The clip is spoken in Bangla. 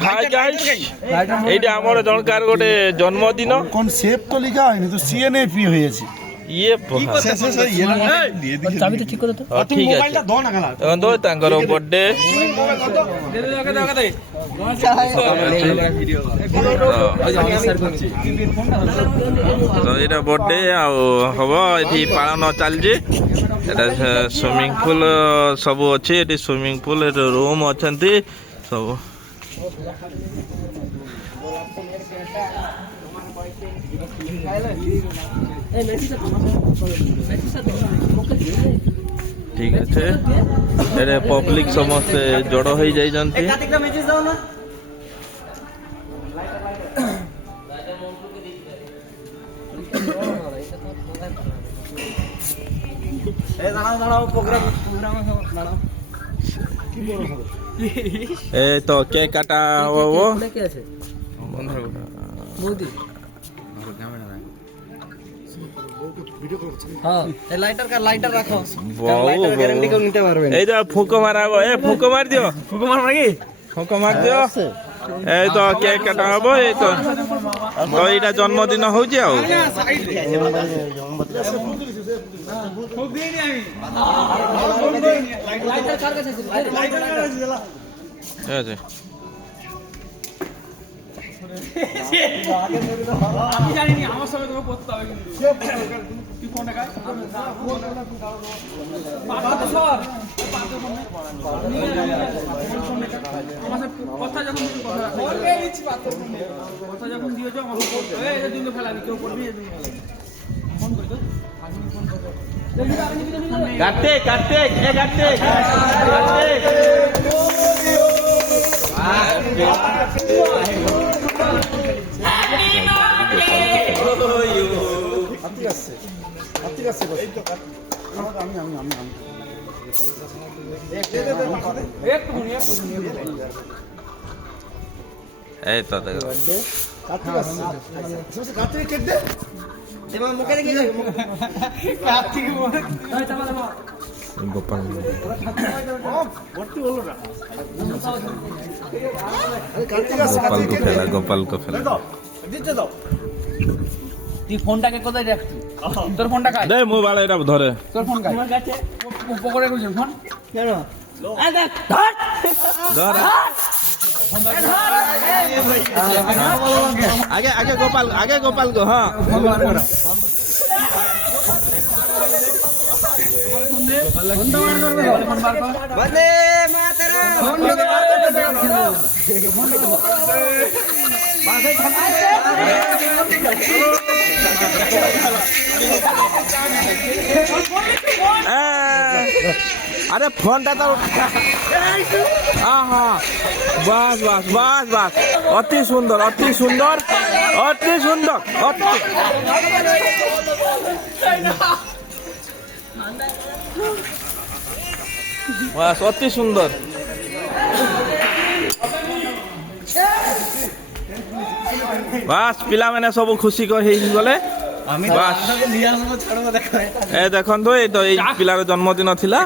हाय गाइस এইটা আমার জনকার গোটে জন্মদিন কোন সেভ তো লেখা হয়নি তো সিএনএপি হয়েছে ইয়ে চাবিটা ঠিক করে তো ঠিক আছে এখন তো তাঙ্কর বার্থডে তো এটা বার্থডে ଆଉ ହବ ଏଠି ପାଳନ ଚାଲିଛି এটা ସୁଇମିଂ ପୁଲ ସବୁ ଅଛି ଏଠି ସୁଇମିଂ ପୁଲ ରୁମ୍ ଅଛନ୍ତି ସବୁ ঠিক আছে এরে পব্লিক সমস্তে জড় হয়ে যাইଛନ୍ତି এই তো কেক কাটা হবো এই তো ফুঁকো মারাবো ফুঁকো মার দিও ফুঁকো মার দিও এই তো কেক কাটা হবো এই তো তো এইটা জন্মদিন হচ্ছে ଆଉ ঠিক আছে আমি জানিনি আমার সঙ্গে তোমাকে করতে হবে কিন্তু তুই ফোনটা কাজ কথা যখন কথা যখন দিয়েছ আমাকে দিন ফেলাবি কেউ করবি ফোন করি তো কাটতে কাটতে কাটতে এই তো দেখো গোপাল গোপাল को ফেলা তুই ফোনটাকে কোথায় রাখছিস তোর ফোনটা কাজ দে মোবাইল এটা ধরে তোর ফোন কাজ আমার কাছে পকেটে কইছ ফোন কেন আ দেখ ধর आगे आगे गोपाल को हाँ वंदे मातरम अरे फोन टा तो हाँ बस बस बस बस अति सुंदर अति सुंदर अति सुंदर बस अति सुंदर बस पिला मैंने सब खुशी कर गले ए देखो तो ये पिलार जन्मदिन थिला।